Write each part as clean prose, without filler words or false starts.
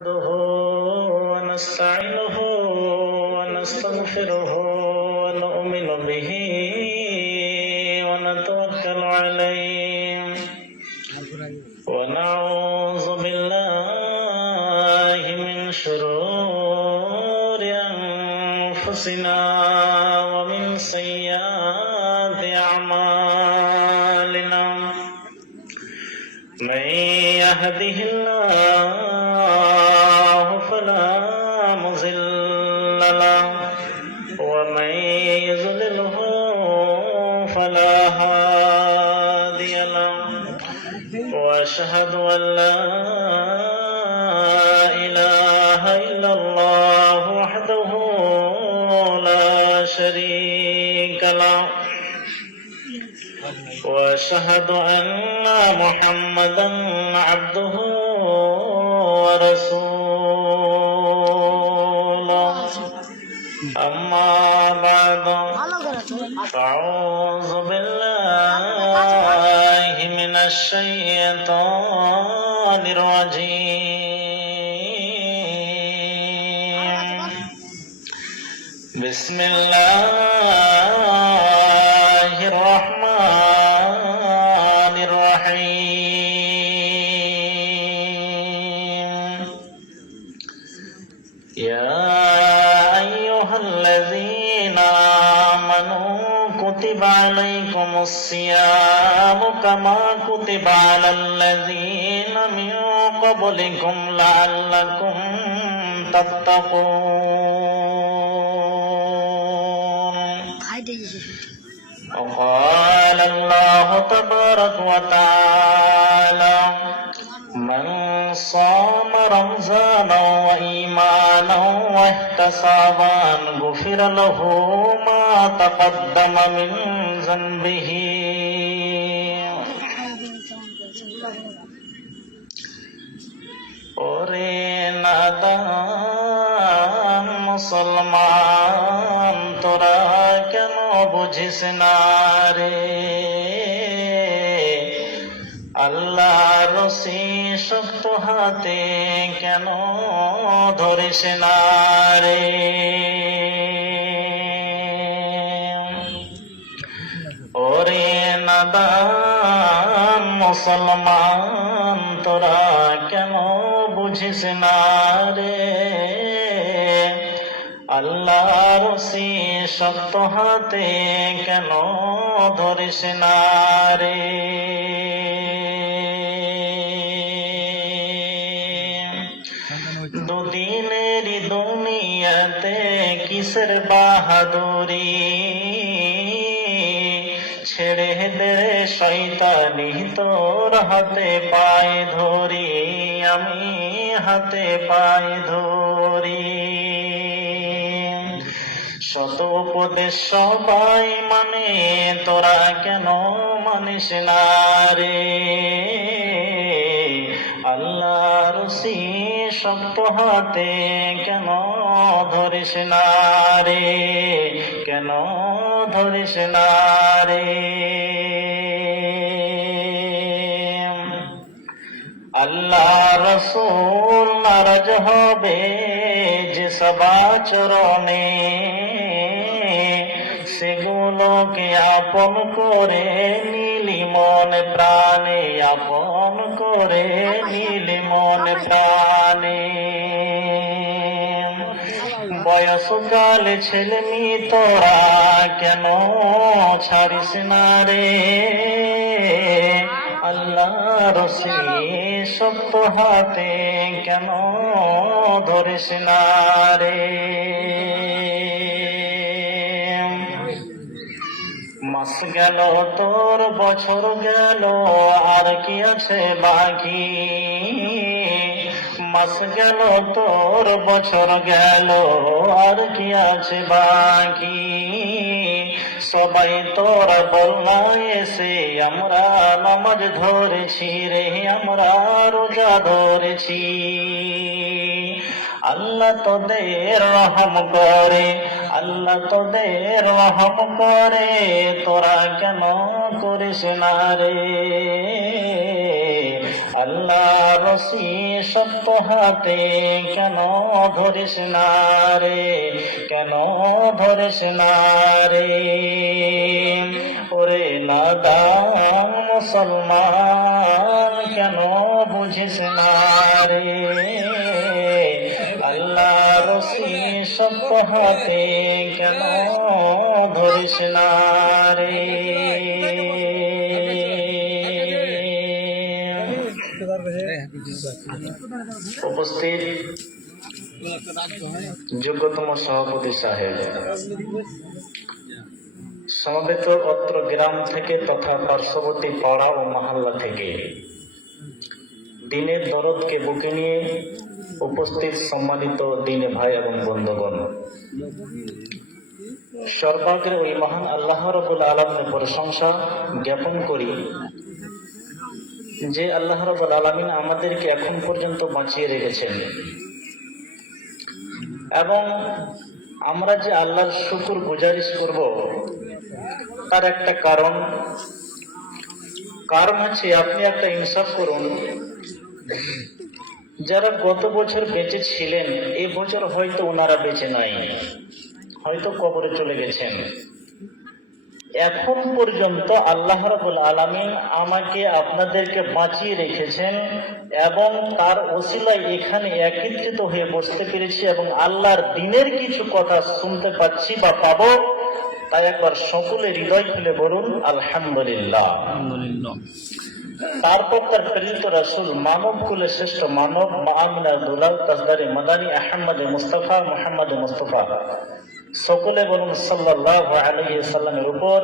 نحمده ونستعينه ونستغفره ونؤمن به ونتوكل عليه ونعوذ بالله من شرور أنفسنا ومن سيئات أعمالنا من يهده الله فلا مضل له ومن يضلله فلا هادي له واشهد ان لا اله الا الله وحده لا شريك له واشهد ان محمدا عبده ورسوله اما بعد فاعوذ بالله من الشيطان الرجيم بسم الله الرحمن الرحيم يا أيها الذين آمنوا كتب عليكم الصيام كما كتب على الذين من قبلكم لعلكم تتقون وقال الله تبارك وتعالى من صام رمضان وإيمانا واحتسابا غفر له ما تقدم من ذنبه ওরে নাদান মুসলমান তোরা কেন বুঝিস না রে আল্লাহর রশি শক্ত হাতে কেন ধরিস না রে ওরে নাদান মুসলমান তোরা কেন বুঝিস না রে আল্লাহর রশি শক্ত হাতে কেন ধরিস না রে দুদিনের দুনিয়াতে কিসের বাহাদুরি ছেড়ে দে শয়তানি তোর হাতে পায়ে ধরি আমি হাতে পায়ে ধরি শত উপদেশ সবাই মানে তোরা কেন মানিস না রে আল্লাহর রশি শক্ত হাতে কেন ধরিস না রে কেন ধরিস না রে আল্লাহ রসুল নারাজ হবে যে সব আচরণে সেগুলোকে আপন করে নীলি মন প্রাণে আপন করে নীলি মন প্রাণে বয়সকাল ছেলে মেয়ে তোরা কেন ছাড়িস না রে আল্লাহ রশি শক্ত হাতে কেন ধরিস না রে মাস গেল তোর বছর গেল আর কি আছে বাকি মাস গেল তোর বছর গেল আর কি আছে বাকি সবাই তোরা বলনা এসে আমরা নামাজ ধরেছি রে আমরা রোজা ধরেছি আল্লাহ তোদের রহম করে আল্লাহ তোদের রহম করে তোরা কেন করিস না রে আল্লাহ রশি শক্ত হাতে কেন ধরিস না রে, কেন ধরিস না রে। ওরে নাদান মুসলমান কেন বুঝিস না রে, আল্লাহ রশি শক্ত হাতে কেন ধরিস না রে। উপস্থিত যোগ্যতম সভাপতি সাহেব, সমবেত অত্র গ্রাম থেকে তথা পার্শ্ববর্তী পাড়া ও মহল্লা থেকে দিনের দরদকে বুকে নিয়ে উপস্থিত সম্মানিত দিনে ভাই এবং বন্ধুগণ, সর্বাগ্রে ওই মহান আল্লাহ রাব্বুল আলামিনের প্রশংসা জ্ঞাপন করি যে আল্লাহ রাব্বুল আলামিন আমাদেরকে এখন পর্যন্ত বাঁচিয়ে রেখেছেন এবং আমরা যে আল্লাহর শুকর গুজারিশ করব তার একটা কারণ হচ্ছে আপনি একটা ইনসাফ করুন, যারা গত বছর বেঁচে ছিলেন এ বছর হয়তো ওনারা বেঁচে নাই, হয়তো কবরে চলে গেছেন। এখন পর্যন্ত আল্লাহ রাব্বুল আলামিন আমাকে আপনাদেরকে বাঁচিয়ে রেখেছেন এবং তার ওসিলায় এখানে একত্রিত হয়ে বসতে পেরেছি এবং আল্লাহর দ্বীনের কিছু কথা শুনতে পাচ্ছি বা পাবো, তাই একবার সকলে হৃদয় খুলে বলুন আলহামদুলিল্লাহ। তারপর তার প্রেরিত রাসূল মানব কুলে শ্রেষ্ঠ মানব মাআমিনা দুলাল তাজদারি মাদানী আহমদ মুস্তাফা মুহাম্মদ মুস্তাফা, সকলে বলুন সাল্লাল্লাহু আলাইহি ওয়াসাল্লামের উপর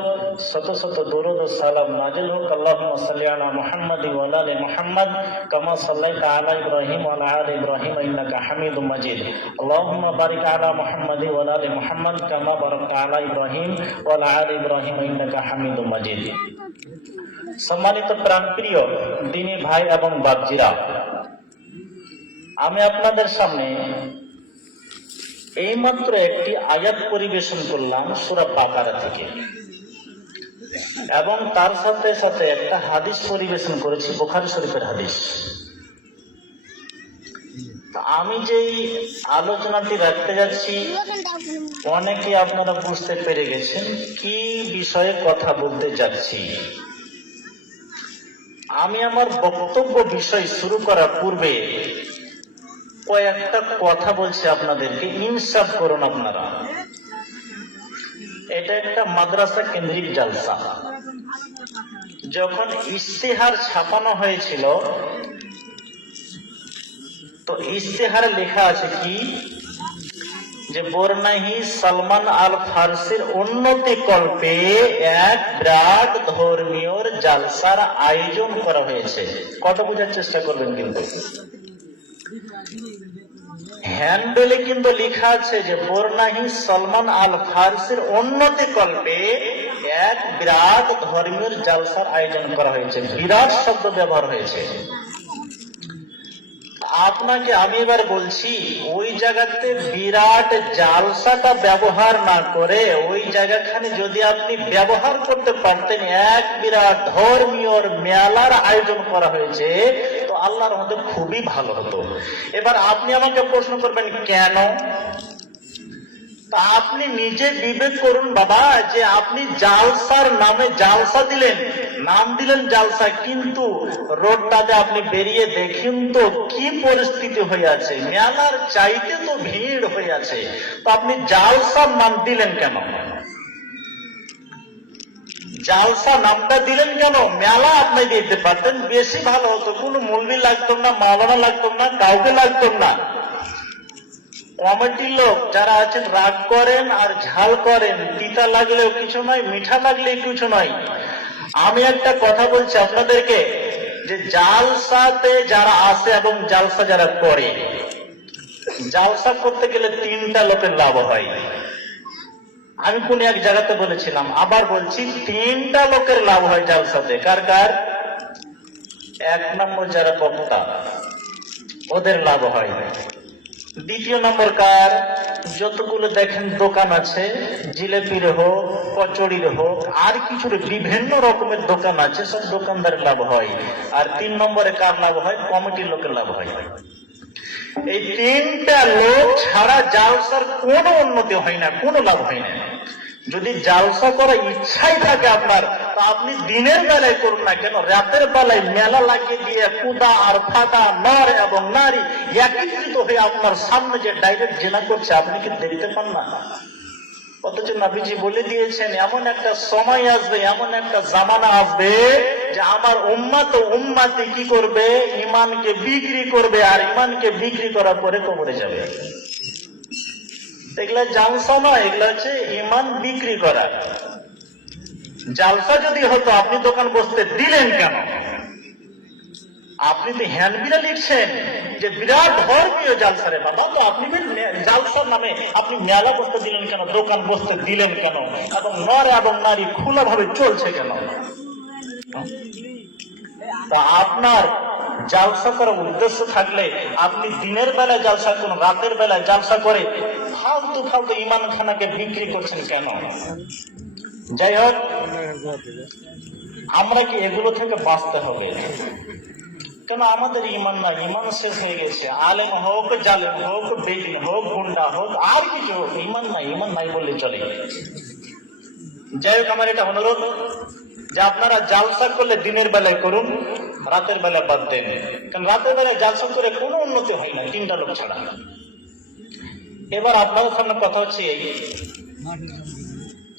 শত শত দরুদ ও সালাম নাযিল হোক। আল্লাহুম্মা সাল্লি আলা মুহাম্মাদ ওয়া আলা আলি মুহাম্মাদ কামা সাল্লাইতা আলা ইব্রাহিম ওয়া আলা আলি ইব্রাহিম ইন্নাকা হামিদুম মাজিদ। আল্লাহুম্মা বারিক আলা মুহাম্মাদ ওয়া আলা আলি মুহাম্মাদ কামা বারাকতা আলা ইব্রাহিম ওয়া আলা আলি ইব্রাহিম ইন্নাকা হামিদুম মাজিদ। সম্মানিত প্রাণপ্রিয় দিনী ভাই এবং বাপজিরা, আমি আপনাদের সামনে এইমাত্র একটি আয়াত পরিবেশন করলাম সূরা বাকারা থেকে এবং তার সাথে সাথে একটা হাদিস পরিবেশন করেছি, বুখারী শরীফের হাদিস। আমি যেই আলোচনাটি রাখতে যাচ্ছি অনেকে আপনারা বুঝতে পেরে গেছেন কি বিষয়ে কথা বলতে যাচ্ছি। আমি আমার বক্তব্য বিষয় শুরু করার পূর্বে কয়েকটা কথা বলছি আপনাদেরকে, ইনসাফ করুন আপনারা। এটা একটা মাদ্রাসা কেন্দ্রিক জালসা। যখন ইশতেহার ছাপানো হয়েছিল তো ইশতেহারে লেখা আছে কি যে বর্ণাহি সালমান আল ফারসির উন্নতি কল্পে এক বিরাট ধর্মীয় জালসার আয়োজন করা হয়েছে। কত বোঝার চেষ্টা করবেন, কিন্তু হ্যান্ডেলে কিন্তু লেখা আছে যে বর্ণাহি সালমান আল ফারসির উন্নতি কল্পে এক বিরাট ধর্মীয় জালসার আয়োজন করা হয়েছে। বিরাট শব্দ ব্যবহার হয়েছে। আপনাকে আমি এবার বলছি, ওই জায়গাতে বিরাট জালসাটা ব্যবহার না করে ওই জায়গাখানে যদি আপনি ব্যবহার করতে পারতেন এক বিরাট ধর্মীয় মেলার আয়োজন করা হয়েছে তো আল্লাহর মধ্যে খুবই ভালো হতো। এবার আপনি আমাকে প্রশ্ন করবেন কেন? তা আপনি নিজে বিবেক করুন বাবা, যে আপনি জালসার নামে জালসা দিলেন, নাম দিলেন জালসা, কিন্তু রোডটাতে আপনি বেরিয়ে দেখুন তো কি পরিস্থিতি হয়ে আছে, মেলার চাইতে তো ভিড় হয়ে আছে, তো আপনি জালসার নাম দিলেন কেন? জালসা নামটা দিলেন কেন? মেলা আপনি দিতে পারতেন, বেশি ভালো হতো। কোনো মৌলবি লাগতো না, মাওলানা লাগতো না, কাউকে লাগতো না। কমিটির লোক যারা আছেন রাগ করেন আর ঝাল করেন, তিতা লাগলেও কিছু নয়, মিঠা লাগলেও কিছু নয়। আমি একটা কথা বলছি আপনাদেরকে, যে জালসাতে যারা আসে এবং জালসা যারা করে, জালসা করতে গেলে তিনটা লোকের লাভ হয়। আমি কোন এক জায়গাতে বলেছিলাম, আবার বলছি, তিনটা লোকের লাভ হয় জালসাতে। কার কার? এক নম্বর যারা বক্তা, ওদের লাভ হয়। দ্বিতীয় নম্বর কার, যতগুলো দেখেন দোকান আছে, জিলেপির হোক, কচুরির হোক, আর কিছুর বিভিন্ন রকমের দোকান আছে, সব দোকানদারের লাভ হয়। আর 3 নম্বরে কার লাভ হয়? কমিটির লোকের লাভ হয়। এই 3টা লোক ছাড়া জালসার কোনো উন্নতি হয় না, কোনো লাভ হয় না। যদি জালসা করার ইচ্ছাই থাকে আপনার, তা আপনি দিনের বেলায় করুন না কেন, রাতের বেলায় মেলা লাগিয়ে দিয়ে কুদা আর ফাটা নর এবং নারী একত্রিত হয়ে আপনার সামনে যে ডাইরেক্ট জেনা করছে, আপনি কি দেখতে পান না? অথচ নবীজি বলে দিয়েছেন এমন একটা সময় আসবে, এমন একটা জামানা আসবে যে আমার উম্মত ও উম্মতি কি করবে? ইমানকে বিক্রি করবে, আর ইমানকে বিক্রি করার পরে কবরে যাবে। এগুলা জালসা নয়, এগুলা হচ্ছে ইমান বিক্রি করা। জালসা যদি হতো আপনি দোকান বসতে দিলেন কেন? আপনি তো হ্যান্ডবিলে লিখছেন যে বিরাট ধর্মীয় জালসা রে বাবা, তো আপনি জালসার নামে আপনি মেলা বসতে দিলেন কেন, দোকান বসতে দিলেন কেন, এবং নর এবং নারী খোলা ভাবে চলছে কেন? তা আপনার জালসা করার উদ্দেশ্য থাকলে আপনি দিনের বেলায় জালসা করুন, রাতের বেলায় জালসা করে ফালতু ফালতু ইমান খানাকে বিক্রি করছেন কেন? যাই হোক, আমরা কি এগুলো থেকে বাঁচতে হবে? কেন আমাদের ইমান না, ইমান শেষ হয়ে গেছে। আলেম হোক, জালেম হোক, বেদিন হোক, গুন্ডা হোক, আর কিছু হোক, ইমান নাই, ইমান নাই বললে চলে। যাই হোক, আমার এটা অনুরোধ যে আপনারা জালসা করলে দিনের বেলায় করুন, রাতের বেলা বাদ দেন। কারণ রাতের বেলায় জালসা করে কোনো উন্নতি হয় না 3টা লোক ছাড়া। এবার আপনাদের সামনে কথা হচ্ছে এই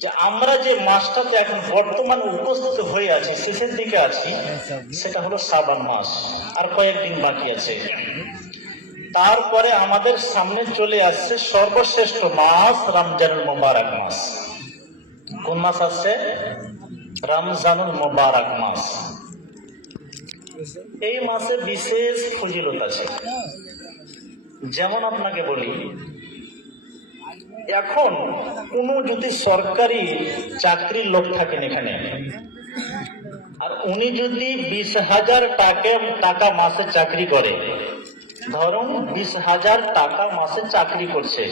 যে আমরা যে মাসটাতে এখন বর্তমানে উপস্থিত হয়ে আছি, শেষের দিকে আছি, সেটা হলো শাবান মাস। আর কয়েকদিন বাকি আছে। তারপরে আমাদের সামনে চলে আসছে সর্বশ্রেষ্ঠ মাস, রমজানুল মুবারক মাস। কোন মাস আসছে? রমজানুল মুবারক মাস। এই মাসে বিশেষ ফজিলত আছে। যেমন আপনাকে বলি, এখন কোন যদি সরকারি চাকরির লোক থাকেন এখানে, আর উনি যদি 20,000 টাকা মাসে চাকরি করে, ধরুন 20,000 টাকা মাসে চাকরি করছে,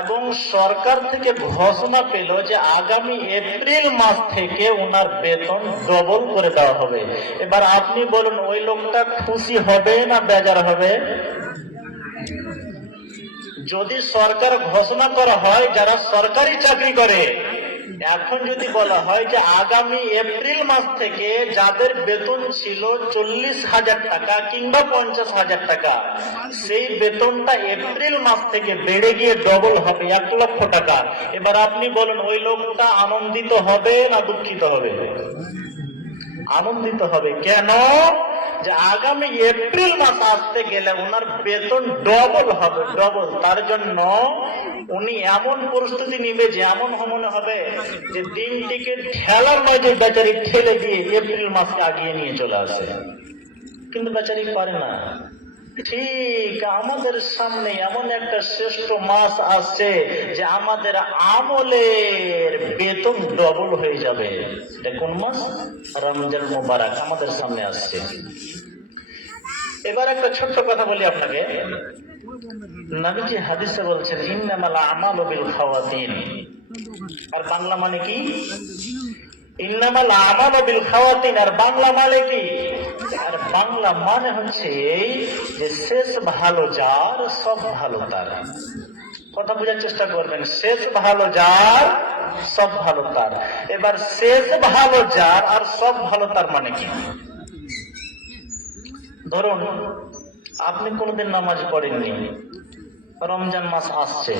এবং সরকার থেকে ঘোষণা পেল যে আগামী এপ্রিল মাস থেকে ওনার বেতন ডবল করে দেওয়া হবে। এবার আপনি বলুন, ওই লোকটা খুশি হবে না বেজার হবে? যদি সরকার ঘোষণা করা হয়, যারা সরকারি চাকরি করে, এখন যদি বলা হয় যে আগামী এপ্রিল মাস থেকে যাদের বেতন ছিল 40,000 টাকা কিংবা 50,000 টাকা, সেই বেতনটা এপ্রিল মাস থেকে বেড়ে গিয়ে ডবল হবে 1 লক্ষ টাকা। এবার আপনি বলেন, ওই লোকটা আনন্দিত হবে না দুঃখিত হবে? আনন্দিত হবে। কেন? যে আগামী এপ্রিল মাস আসতে গেলে ওনার বেতন ডবল হবে, ডবল। তার জন্য উনি এমন প্রস্তুতি নিবে যে এমন মনে হবে যে দিনটিকে ঠেলার মাঝে বেচারি ঠেলে দিয়ে এপ্রিল মাসকে আগিয়ে নিয়ে চলে আসে, কিন্তু বেচারি পারে না। ঠিক আমাদের সামনে এমন একটা শ্রেষ্ঠ মাস আসছে যে আমাদের আমলের বেতন ডবল হয়ে যাবে। এটা কোন মাস? রমজান মুবারক আমাদের সামনে আসছে। এবার একটা ছোট্ট কথা বলি আপনাকে। নবীজি হাদিসে বলছেন, ইন্নামাল আমালু বিল খাওয়াতিন। আর বাংলা মানে কি? ইন্নামাল আমালু বিল খাওয়াতিন। আর বাংলা মানে কি? আর বাংলা মানে হচ্ছে এই যে শেষ ভালো যার, সব ভালো তার। কথা বোঝার চেষ্টা করবেন। শেষ ভালো যার, সব ভালো তার। এবার শেষ ভালো যার আর সব ভালো তার মানে কি? ধরুন আপনি কোনোদিন নামাজ পড়েননি, রমজান মাস আসছে,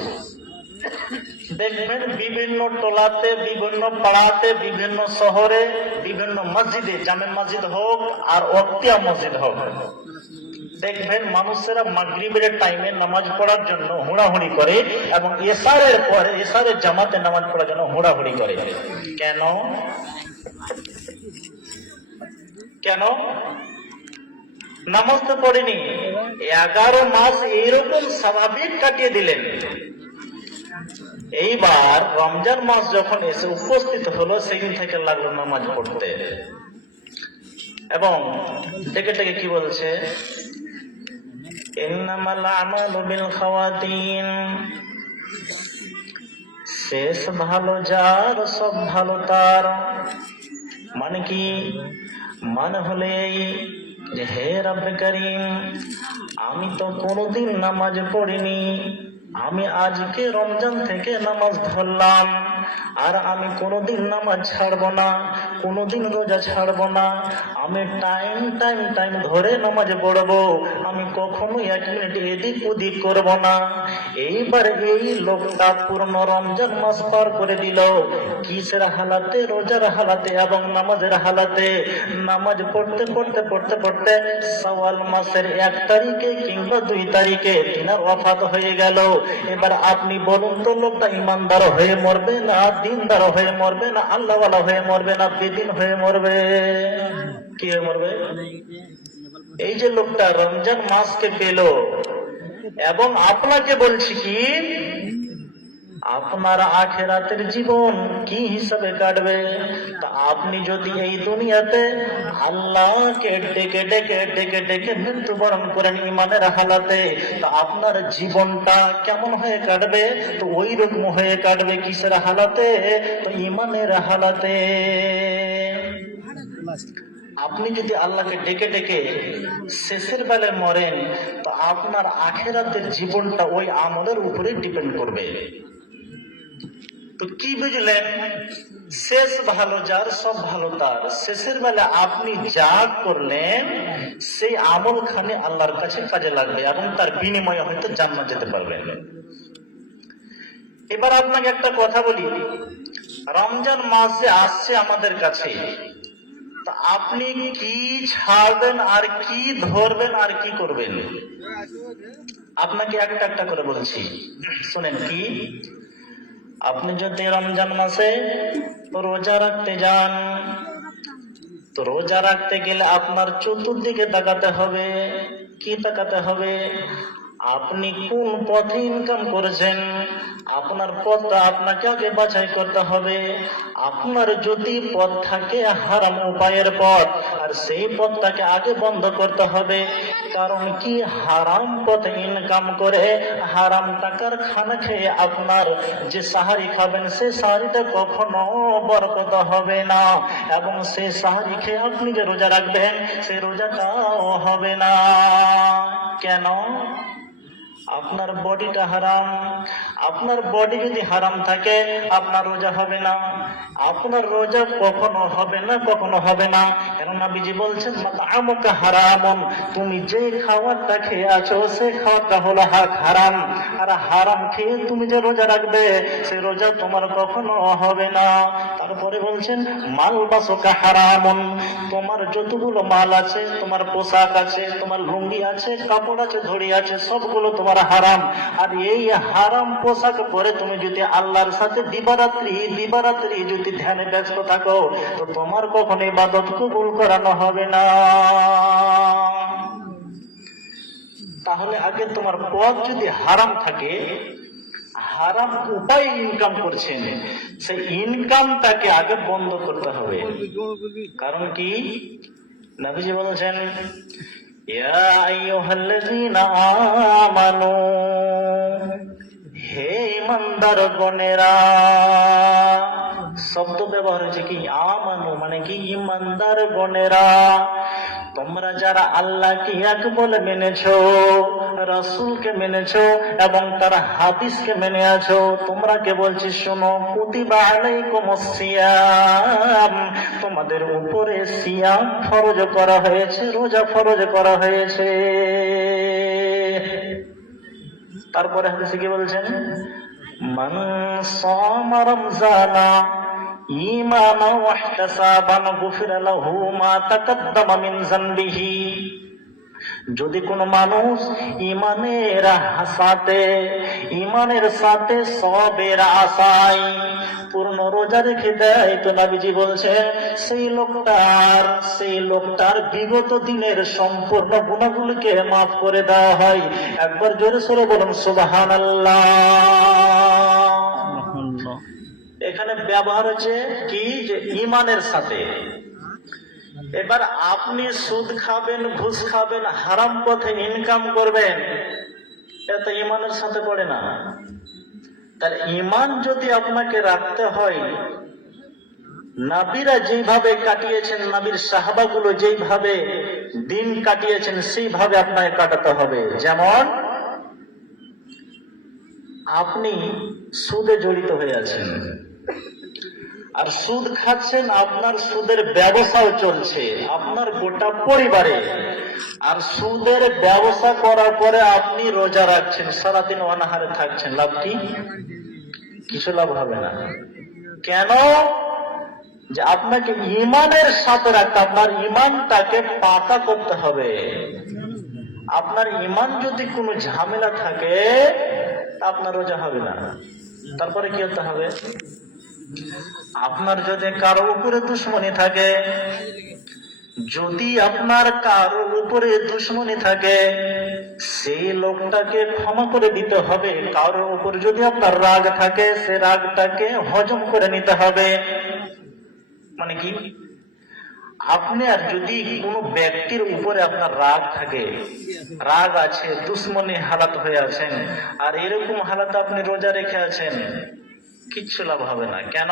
দেখবেন বিভিন্ন টোলাতে, বিভিন্ন পাড়াতে, বিভিন্ন শহরে, বিভিন্ন মসজিদে, জামে মসজিদ হোক আর ওয়াক্তিয়া মসজিদ হোক, দেখবেন মানুষেরা মাগরিবের টাইমে নামাজ পড়ার জন্য হুড়াহুড়ি করে, এবং এশারের পরে, এশারের জামাতে নামাজ পড়ার জন্য হুড়াহুড়ি করে। কেন? কেন? নামাজ তো পড়েনি, 11 মাস এইরকম স্বাভাবিক কাটিয়ে দিলেন। এইবার রমজান মাস যখন এসে উপস্থিত হলো, সেদিন থেকে লাগলো নামাজ পড়তে। এবং ডেকে ডেকে কি বলছে? ইন্নামাল আমালু বিল খাওয়াতিন, শেষ ভালো যার সব ভালো তার। মানে কি? মানে হলে এই যে হে রব্বে করিম, আমি তো কোনোদিন নামাজ পড়িনি, আমি আজকে রমজান থেকে নামাজ ধরলাম, আর আমি কোনোদিন নামাজ ছাড়বো না, কোনোদিন রোজা ছাড়বো না, আমি টাইম টাইম টাইম ধরে নামাজ পড়বো, আমি কখনো 1 মিনিট এদিক ওদিক করবো না। এইবার এই লোকটা পূর্ণ রমজান মাস পার করে দিল, কিসের হালাতে? রোজার হালাতে এবং নামাজের হালাতে। নামাজ পড়তে পড়তে পড়তে পড়তে শাওয়াল মাসের 1 তারিখে কিংবা 2 তারিখে তিনার ওয়াফাত হয়ে গেল। এবার আপনি বলুন তো, লোকটা ইমানদার হয়ে মরবে না দিনদার হয়ে মরবে না আল্লাহওয়ালা হয়ে মরবে না বেদিন হয়ে মরবে? কি হয়ে মরবে? এই যে লোকটা রমজান মাসকে পেল, এবং আপনাকে বলছি কি, আপনার আখিরাতের জীবন কি হিসাবে কাটবে? তা আপনি যদি এই দুনিয়াতে আল্লাহকে ডেকে ডেকে ডেকে ডেকে মৃত্যুবরণ করেন ইমানের হালাতে, তা আপনার জীবনটা কেমন হয়ে কাটবে? তো ওই রকম হয়ে কাটবে। কিসের হালাতে? তো ইমানের হালাতে। আপনি যদি আল্লাহকে ডেকে ডেকে শেষের বেলায় মরেন, তো আপনার আখিরাতের জীবনটা ওই আমলের উপরে ডিপেন্ড করবে। তো কি বুঝলেন? শেষ ভালো যার সব ভালো তার। শেষের বেলা আপনি যা করলেন সেই আমল খানে আল্লাহর কাছে কাজে লাগবে এবং তার বিনিময়ে হয়তো জান্নাত যেতে পারবেন। এবার আপনাকে একটা কথা বলি, রমজান মাস যে আসছে আমাদের কাছে, তা আপনি কি ছাড়বেন আর কি ধরবেন আর কি করবেন? আপনাকে একটা একটা করে বলছি, শুনেন। কি? আপনি যদি রমজান মাসে রোজা রাখতে যান, তো রোজা রাখতে গেলে আপনার চতুর্দিকে তাকাতে হবে। কি তাকাতে হবে? আপনি কোন পথে ইনকাম করেছেন, আপনার পথটা আপনাকে আগে বাছাই করতে হবে। আপনার যদি পথ থাকে হারাম উপায়ের পথ, আর সেই পথটাকে আগে বন্ধ করতে হবে। কারণ কি? হারাম পথে ইনকাম করে হারাম টাকার খানা খেয়ে আপনার যে সাহারি খাবেন, সে সাহারিটা কখনো বরকত হবে না, এবং সে সাহারি খেয়ে আপনি যে রোজা রাখবেন সে রোজাটাও হবে না। কেন? আপনার বডিটা হারাম। আপনার বডি যদি হারাম থাকে আপনার রোজা হবে না, আপনার রোজা কখনো হবে না, কখনো হবে না। কেন? নবীজি বলছেন মাতআমুকা হারামুন, তুমি যে খাবারটা খেয়ে আছো সে খাবারটা হলো হারাম, আর হারাম খেয়ে তুমি যে রোজা রাখবে সে রোজা তোমার কখনো হবে না। তারপরে বলছেন মালবাসুকা হারামুন, তোমার যতগুলো মাল আছে, তোমার পোশাক আছে, তোমার লুঙ্গি আছে, কাপড় আছে, ধড়ি আছে, সবগুলো তোমার হারাম। আর এই হারাম পোশাক পরে তুমি যদি আল্লাহর সাথে দিবারাত্রি যদি ধ্যানে ব্যস্ত থাকো, তো তোমার কখনো ইবাদত কবুল করানো হবে না। তাহলে আগে তোমার পথ যদি হারাম থাকে, হারাম উপায় ইনকাম করছেন, সেই ইনকামটাকে আগে বন্ধ করতে হবে। কারণ কি? নবীজি বলেছেন ইয়া আইয়ুহাল্লাযীনা আমানু, হে ঈমানদার গণেরা। শব্দ ব্যবহার হয়েছে কি? আমানু, মানে কি? ঈমানদার গণেরা। তোমরা যারা আল্লাহকে এক বলে মেনেছো, রাসূলকে মেনেছো এবং তার হাদিসকে মেনে আছো, তোমরা কে বলছি শোনো, কুতিবা আলাইকুমুস সিয়াম, তোমাদের উপরে সিয়াম ফরজ করা হয়েছে, রোজা ফরজ করা হয়েছে। তারপরে হাদিসে কি বলছেন? মান সামা রমজানা ঈমানান ওয়া ইহতিসাবান গুফিরা লাহু মা তাকাদ্দামা মিন যানবিহি। যদি কোন মানুষ ইমানের সাথে সবের আশায় পূর্ণ রোজা রেখে দেয়, তো নবীজি বলছেন সেই লোকটার বিগত দিনের সম্পূর্ণ গুনাহগুলোকে মাফ করে দেওয়া হয়। একবার জোরে সোরে বলুন সুবহানাল্লাহ। এখানে ব্যবহার হচ্ছে কি? যে ইমানের সাথে। এবার আপনি সুদ খাবেন, ঘুষ খাবেন, হারাম পথে ইনকাম করবেন, এটা তো ইমানের সাথে পড়ে না। তাহলে ইমান যদি আপনাকে রাখতে হয়, নবীরা যেভাবে কাটিয়েছেন, নবীর সাহাবাগুলো যেভাবে দিন কাটিয়েছেন, সেইভাবে আপনাকে কাটাতে হবে। যেমন আপনি সুদে জড়িত হয়ে আছেন আর সুদ খাচ্ছেন, আপনার সুদের ব্যবসাও চলছে আপনার গোটা পরিবারে, আর সুদের ব্যবসা করার পরে আপনি রোজা রাখছেন, সারাদিন অনাহারে থাকছেন, লাভ কি? কিছু লাভ হবে না। কেন? যে আপনাকে ইমানের সাথে রাখতে, আপনার ইমানটাকে পাকা করতে হবে। আপনার ইমান যদি কোনো ঝামেলা থাকে, আপনার রোজা হবে না। তারপরে কি হতে হবে? আপনার যদি কারো উপরে দুশ্মনী থাকে, যদি আপনার কারো উপরে দুশ্মনী থাকে, সেই লোকটাকে ক্ষমা করে দিতে হবে। কারোর উপর যদি আপনার রাগ থাকে, সে রাগটাকে হজম করে নিতে হবে। মানে কি? আপনি আর যদি কোনো ব্যক্তির উপরে আপনার রাগ থাকে, রাগ আছে, দুশ্মনী হালাত হয়ে আছেন, আর এরকম হালাত আপনি রোজা রেখে আছেন, কিচ্ছু লাভ হবে না। কেন?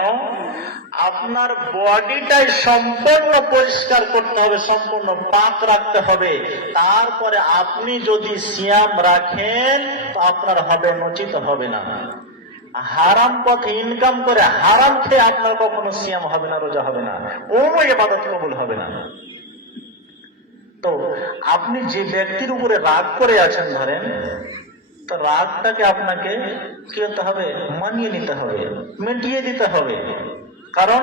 আপনার বডিটাই সম্পূর্ণ পরিষ্কার করতে হবে, সম্পূর্ণ পাক রাখতে হবে। তারপরে আপনি যদি সিয়াম রাখেন তো আপনার হবে, নচিত হবে না। হারাম পথে ইনকাম করে হারাম খেয়ে আপনার কখনো সিয়াম হবে না, রোজা হবে না, কোনো ইবাদত কবুল হবে না। তো আপনি যে ব্যক্তির উপরে রাগ করে আছেন, ধরেন, তো রাগটাকে আপনাকে কি করতে হবে? মানিয়ে নিতে হবে, মিটিয়ে দিতে হবে। কারণ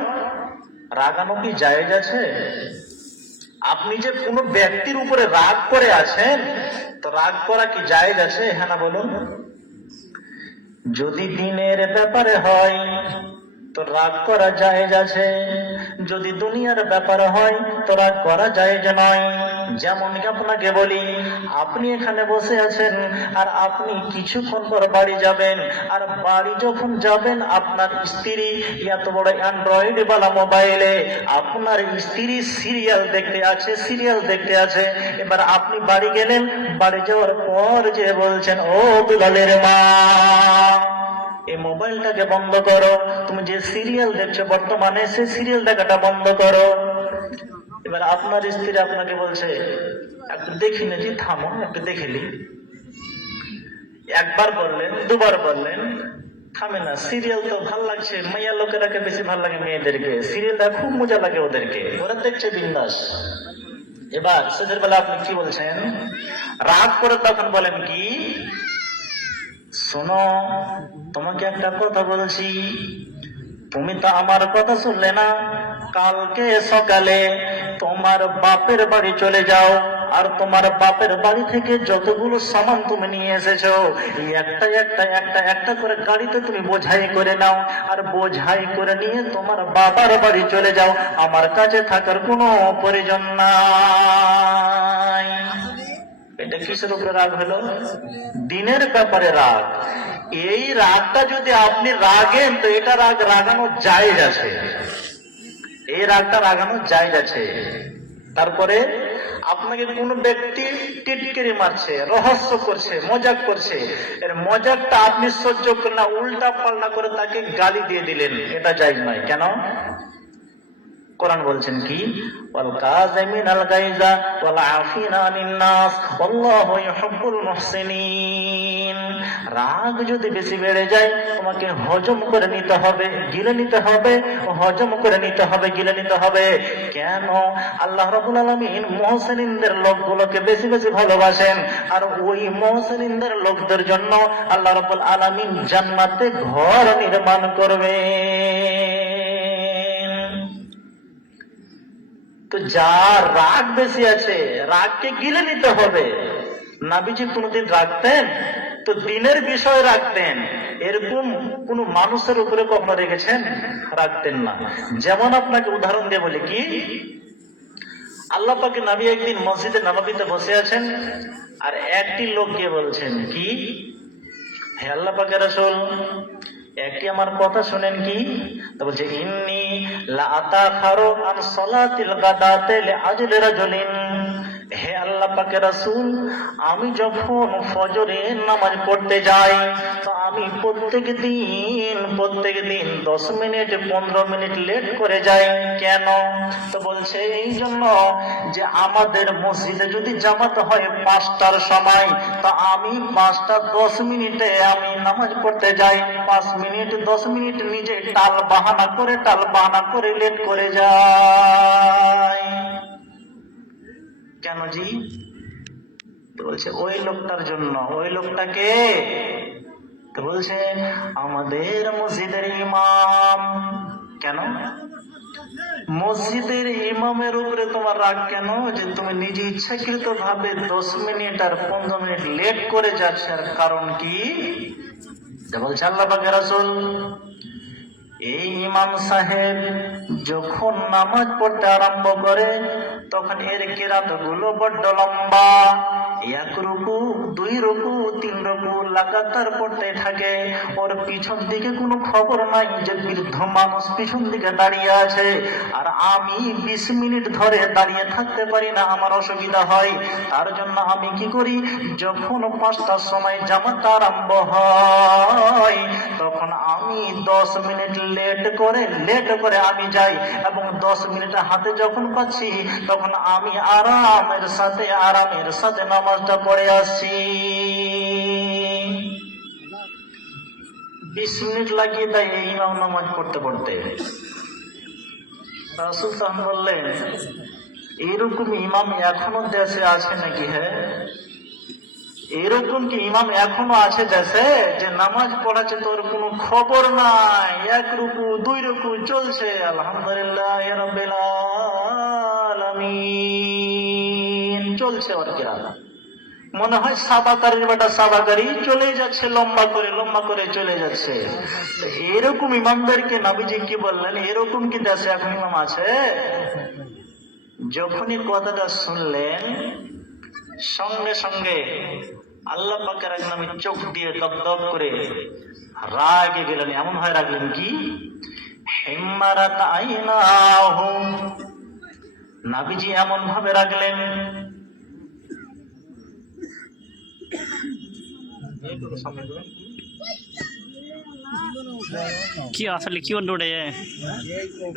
রাগানো কি জায়েজ আছে? আপনি যে কোনো ব্যক্তির উপরে রাগ করে আছেন, তো রাগ করা কি জায়েজ আছে? হ্যাঁ না বলুন? যদি দিনের ব্যাপারে হয় তো রাগ করা জায়েজ আছে, যদি দুনিয়ার ব্যাপারে হয় তো রাগ করা জায়েজ নয়। যেমন আপনাকে বলি, আপনি এখানে বসে আছেন আর আপনি কিছুক্ষণ পর বাড়ি যাবেন, আর বাড়ি যখন যাবেন আপনার স্ত্রী এত বড় অ্যান্ড্রয়েড বালা মোবাইলে আপনার স্ত্রী সিরিয়াল দেখতে আছে। এবার আপনি বাড়ি গেলেন, বাড়ি যাওয়ার পর যে বলছেন, ও দুলালের মা, এই মোবাইলটাকে বন্ধ করো, তুমি যে সিরিয়াল দেখছো বর্তমানে সেই সিরিয়াল দেখাটা বন্ধ করো। এবার আপনার স্ত্রী আপনাকে বলছে, একটু দেখি না, জি থামো, একটু দেখেলি। একবার বললেন, দুবার বললেন, থামে না। সিরিয়াল তো ভাল লাগছে, মাইয়া লোকেরাকে বেশি ভাল লাগে, মেয়েদেরকে সিরিয়ালটা খুব মজা লাগে, ওরা দেখছে বিন্দাস। এবার শেষের বেলা আপনি কি বলছেন? রাগ করে তখন বলেন কি, শোনো, তোমাকে একটা কথা বলছি, তুমি তো আমার কথা শুনলে না। কালকে সকালে তোমার বাপের বাড়ি চলে যাও, আর তোমার বাপের বাড়ি থেকে যতগুলো সামান তুমি নিয়ে এসেছো, একটা করে গাড়িতে তুমি বোঝাই করে নাও, আর বোঝাই করে নিয়ে তোমার বাবার বাড়ি চলে যাও, আমার কাছে থাকার কোনো প্রয়োজন নাই। এটা কিসের উপরে রাগ হলো? দিনের ব্যাপারে রাগ। এই রাগটা যদি আপনি রাগেন তো এটা রাগানো জায়েজ আছে, এই রাগটা রাগানো জায়েজ আছে। তারপরে আপনাকে কোনো ব্যক্তি টিটকারি মারছে, রহস্য করছে, মজাক করছে, এর মজাকটা আপনি সহ্য করেন না, উল্টা পাল্টা করে তাকে গালি দিয়ে দিলেন, এটা জায়েজ নয়। কেন? কোরআন বলছেন কি, ওয়াল কাযিমিনাল গায়যা ওয়াল আফিনা আনিন নাস আল্লাহু ইউহিব্বুল মুহসিনিন। রাগ যদি বেশি বেড়ে যায় তোমাকে হজম করে নিতে হবে, গিলে নিতে হবে, হজম করে নিতে হবে, গিলে নিতে হবে। কেন? আল্লাহ রাব্বুল আলামিন মুহসিনিনদের লোকগুলোকে বেশি বেশি ভালোবাসেন, আর ওই মুহসিনিনদের লোকদের জন্য আল্লাহ রাব্বুল আলামিন জান্নাতে ঘর নির্মাণ করবেন। তো যার রাগ বেশি আছে, রাগকে গিলে নিতে হবে। নবীজি কোনদিন রাখতেন তো দিনের বিষয় রাখতেন, এরকম কোন মানুষের উপরে কখনো রেখেছেন? রাখতেন না। যেমন আপনাকে উদাহরণ দিয়ে বলি কি, আল্লাহ পাকের নবী একদিন মসজিদে নববীতে বসে আছেন, আর একটি লোক গিয়ে বলছেন কি, হে আল্লাহ পাকের রাসূল, একটি আমার কথা শুনেন কি? তো বলছে ইন্নী লা আতাখারু আন সালাতিল গাদাতি লিআজলি রাজুলিন, হে আল্লাহ পাকের রাসূল, আমি যখন ফজরের নামাজ পড়তে যাই তো আমি প্রত্যেক দিন 10 মিনিট 15 মিনিট লেট করে যাই। কেন? তো বলছে এই জন্য যে আমাদের মসজিদে যদি জামাত হয় 5টার সময়, তো আমি 5টা 10 মিনিটে আমি নামাজ পড়তে যাই, 5 মিনিট 10 মিনিট নিজে টাল বাহানা করে লেট করে যাই। কেন জি? তো বলছে ওই লোকটার জন্য। ওই লোকটাকে? তো বলছে আমাদের মসজিদের ইমাম। কেন? মসজিদের ইমামের উপরে তোমার রাগ কেন যে তুমি নিজে ইচ্ছাকৃত ভাবে 10 মিনিট আর 15 মিনিট লেট করে যাচ্ছে? আর কারণ কি? বলছে আল্লাহ পাকের রাসূল, এই ইমাম সাহেব যখন নামাজ পড়তে আরম্ভ করে তখন এর কিরাত গুলো বড্ড লম্বা, 1 রুকু 2 রুকু 3 রুকু লাগাতার পড়তে থাকে। ওর পিছন দিকে কোনো খবর নাই যে বৃদ্ধ মানুষ পিছন দিকে দাঁড়িয়ে আছে, আর আমি 20 মিনিট ধরে দাঁড়িয়ে থাকতে পারি না, আমার অসুবিধা হয়। তার জন্য আমি কি করি, যখন 5টার সময় জামাত আরম্ভ হয় তখন আমি 10 মিনিট লেট করে আমি যাই, এবং 10 মিনিট হাতে যখন পাচ্ছি তখন আমি আরামের সাথে নামাজটা পড়ে আসছি। 20 মিনিট লাগিয়ে দেয় এই ইমাম নামাজ পড়তে। রাসূল তখন বললেন, এরকম ইমাম এখনো দেশে আছে নাকি? হ্যাঁ, এরকম কি ইমাম এখনো আছে দেশে যে নামাজ পড়াচ্ছে তোর কোনো খবর নাই, 1 রুকু 2 রুকু চলছে, আলহামদুলিল্লাহ রাব্বিল আলামিন চলছে। ওর কিরাত মনে হয় সাবাকারীর বেটা সাবাকারী চলে যাচ্ছে, লম্বা করে চলে যাচ্ছে। এরকম ইমামদেরকে নবীজি কি বললেন, এরকম কি দেশে এখন ইমাম আছে? যখনই কথাটা শুনলেন সঙ্গে সঙ্গে আল্লাহ পাকের একদম চোখ দিয়ে দপদপ করে রাগে গেলেন। এমন হয় রাগলেন কি, হিম্মারাত আইনাহু, নবীজি এমন ভাবে রাগলেন কি আসলে কি ওন্ডে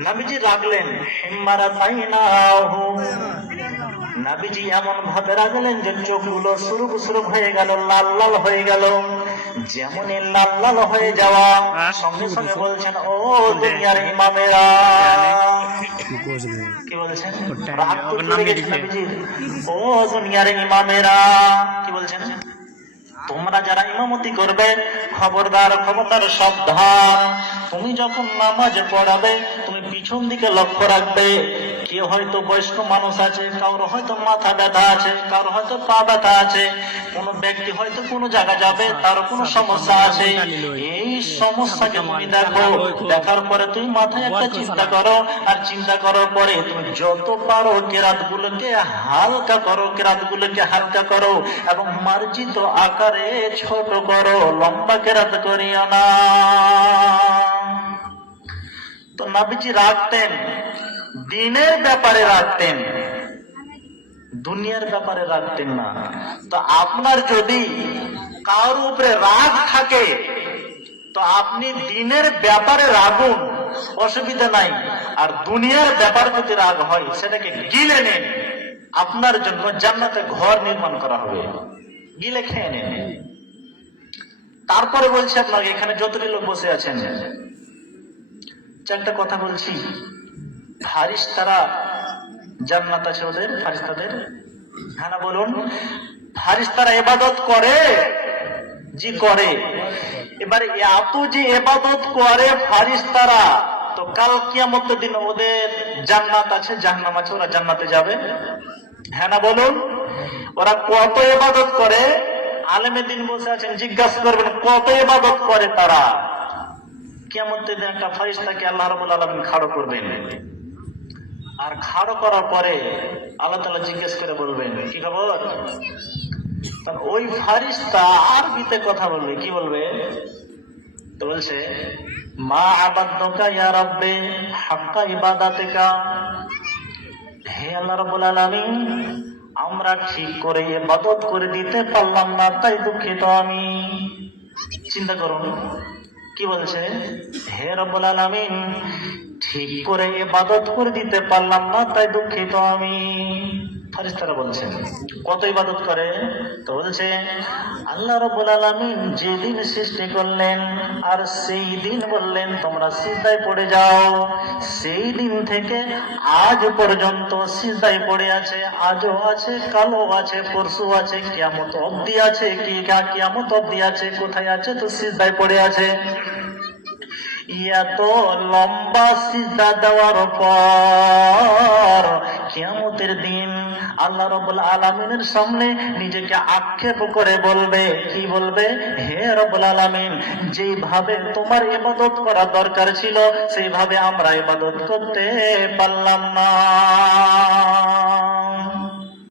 নবীজি রাগলেন হিম্মারাত আইনাহু, নবীজি এমন ভাবে রাগলেন যে চোখগুলো সুরুক হয়ে গেল, লাল হয়ে গেল। যেমনই লাল হয়ে যাওয়া সঙ্গে সঙ্গে বলছেন, ও দুনিয়ার ইমামেরা। কি বলছেন? রাগ তো চলে গেছে নবীজির। ও দুনিয়ার ইমামেরা, কি বলছেন? তোমরা যারা ইমামতি করবে খবরদার সাবধান। তুমি যখন নামাজ পড়াবে তুমি পিছন দিকে লক্ষ্য রাখবে। কেউ হয়তো বয়স্ক মানুষ আছে, কারোর হয়তো মাথা ব্যথা আছে, কারোর হয়তো পা ব্যথা আছে, কোন ব্যক্তি হয়তো কোনো জায়গা যাবে তার কোনো সমস্যা আছে। এই সমস্যাকে তুমি দেখো, দেখার পরে তুমি মাথায় একটা চিন্তা করো, আর চিন্তা করার পরে তুমি যত পারো কেরাতগুলোকে হালকা করো এবং মার্জিত আকারে ছোট করো, লম্বা কেরাত করিও না। তো নবীজি রাখতেন দিনের ব্যাপারে, রাখতেন দুনিয়ার ব্যাপারে রাখতেন না। তো আপনার যদি কারোর উপরে রাগ থাকে তো আপনি দিনের ব্যাপারে রাগুন, অসুবিধা নাই। আর দুনিয়ার ব্যাপারে যদি রাগ হয় সেটাকে গিলে নেন, আপনার জন্য জান্নাতে ঘর নির্মাণ করা হবে, গিলে খেয়ে নেন। তারপরে বলছি আপনাকে, এখানে যতটি লোক বসে আছেন একটা কথা বলছি, ফারিস্তারা জান্নাত আছে ওদের, ফারিস্তাদের। হ্যাঁ না বলুন? ফারিস্তারা ইবাদত করে? জি করে। এবারে এত যে ইবাদত করে ফারিস্তারা, তো কাল কিয়ামতের দিন ওদের জান্নাত আছে জাহান্নাম আছে, ওরা জান্নাতে যাবে? হ্যাঁ না বলুন? ওরা কত ইবাদত করে? আলেমের দিন বসে আছেন, জিজ্ঞাসা করবেন কত ইবাদত করে তারা। কিয়ামতের দিন একটা ফারিস্তাকে আল্লাহ রাব্বুল আলামিন খাড়ো করবেন, আর খাড়ো করার পরে আল্লাহ তাআলা জিজ্ঞেস করে বলবেন কি খবর? ওই ফারিস্তা আরবিতে কথা বলবে। কি বলবে? তো বলছে মা আবাদুকা ইয়া রাব্বি হাক্কা ইবাদাতিকা, হে আল্লাহ রাব্বুল আলামিন, আমরা ঠিক করে ইবাদত করে দিতে পারলাম না, তাই দুঃখিত আমি। চিন্তা করুন কি বলছে, হে রব্বুল আলামিন, ঠিক করে ইবাদত করে দিতে পারলাম না, তাই দুঃখিত আমি। ফেরেশতারা বলছেন কত ইবাদত করে? তো বলছে আল্লাহ রাব্বুল আলামিন যেদিন সৃষ্টি করলেন আর সেই দিন বললেন তোমরা সিজদায় পড়ে যাও, সেই দিন থেকে আজ পর্যন্ত সিজদায় পড়ে আছে, আজও আছে, কালও আছে, পরশু আছে, কিয়ামত অবধি আছে, কিয়ামত অবধি আছে, কোথায় আছে? তো সিজদায় পড়ে আছে। এত লম্বা সিজদা দেওয়ার পর কিয়ামতের দিন আল্লাহ রাব্বুল আলামিনের সামনে নিজেকে আক্ষেপ করে বলবে, কি বলবে? হে রাব্বুল আলামিন, যেভাবে তোমার ইবাদত করা দরকার ছিল সেইভাবে আমরা ইবাদত করতে পারলাম না।